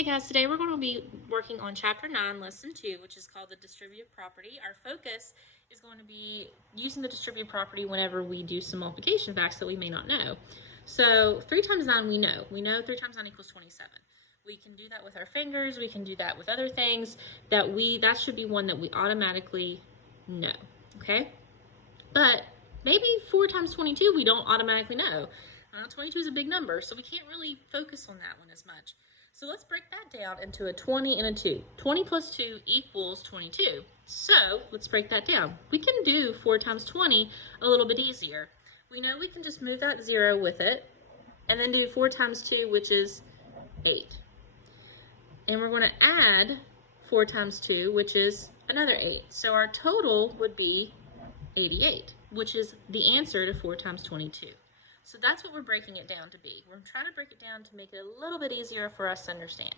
Hey guys, today we're going to be working on Chapter 9, Lesson 2, which is called the distributive property. Our focus is going to be using the distributive property whenever we do some multiplication facts that we may not know. So 3 times 9 we know. We know 3 times 9 equals 27. We can do that with our fingers. We can do that with other things that should be one that we automatically know, okay? But maybe 4 times 22 we don't automatically know. 22 is a big number, so we can't really focus on that one as much. So let's break that down into a 20 and a 2. 20 plus 2 equals 22. So let's break that down. We can do 4 times 20 a little bit easier. We know we can just move that 0 with it, and then do 4 times 2, which is 8. And we're going to add 4 times 2, which is another 8. So our total would be 88, which is the answer to 4 times 22. So that's what we're breaking it down to be. We're trying to break it down to make it a little bit easier for us to understand.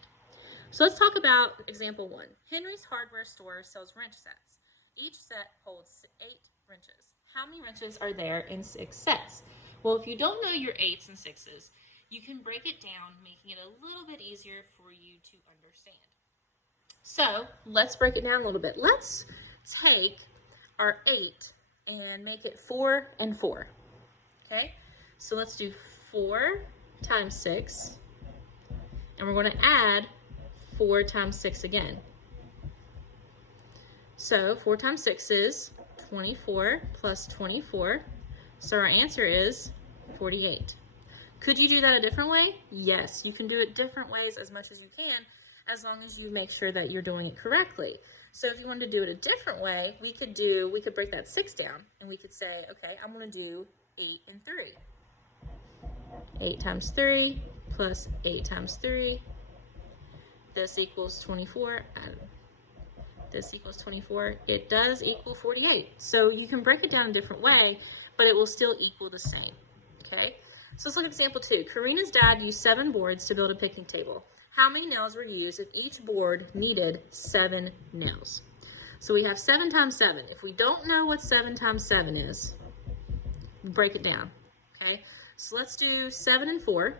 So let's talk about example 1. Henry's hardware store sells wrench sets. Each set holds 8 wrenches. How many wrenches are there in 6 sets? Well, if you don't know your 8s and 6s, you can break it down, making it a little bit easier for you to understand. So let's break it down a little bit. Let's take our 8 and make it 4 and 4. Okay? So let's do 4 times 6, and we're going to add 4 times 6 again. So 4 times 6 is 24 plus 24, so our answer is 48. Could you do that a different way? Yes, you can do it different ways as much as you can, as long as you make sure that you're doing it correctly. So if you wanted to do it a different way, we could break that 6 down, and we could say, okay, I'm going to do 8 and 3. 8 times 3 plus 8 times 3. This equals 24. This equals 24. It does equal 48. So you can break it down a different way, but it will still equal the same. Okay? So let's look at example 2. Karina's dad used 7 boards to build a picnic table. How many nails were used if each board needed 7 nails? So we have 7 times 7. If we don't know what 7 times 7 is, we break it down. Okay? So let's do 7 and 4,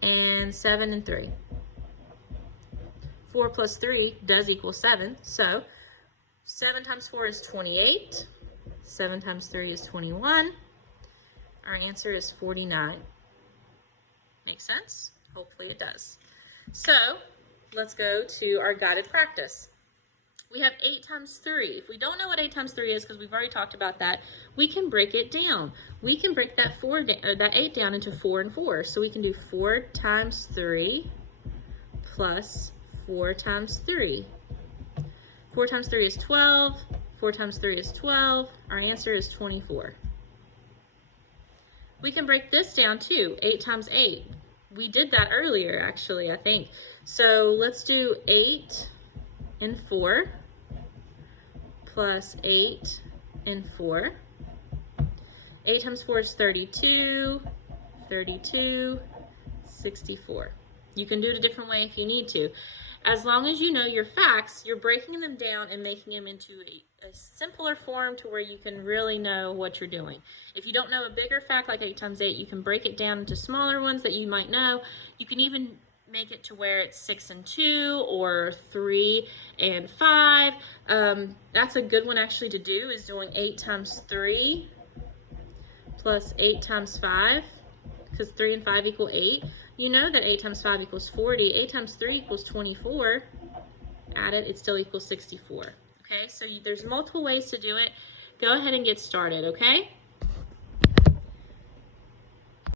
and 7 and 3. 4 plus 3 does equal 7, so 7 times 4 is 28, 7 times 3 is 21, our answer is 49. Make sense? Hopefully it does. So let's go to our guided practice. We have 8 times 3. If we don't know what 8 times 3 is, because we've already talked about that, we can break it down. We can break that 8 down into 4 and 4. So we can do 4 times 3 plus 4 times 3. 4 times 3 is 12. 4 times 3 is 12. Our answer is 24. We can break this down too. 8 times 8. We did that earlier, actually, I think. So let's do 8 and 4 plus 8 and 4. 8 times 4 is 32, 32, 64. You can do it a different way if you need to. As long as you know your facts, you're breaking them down and making them into a simpler form to where you can really know what you're doing. If you don't know a bigger fact like 8 times 8, you can break it down into smaller ones that you might know. You can even make it to where it's 6 and 2 or 3 and 5. That's a good one actually to do, is doing 8 times 3 plus 8 times 5, because 3 and 5 equal 8. You know that 8 times 5 equals 40. 8 times 3 equals 24. Add it, it still equals 64. Okay, so there's multiple ways to do it. Go ahead and get started, okay?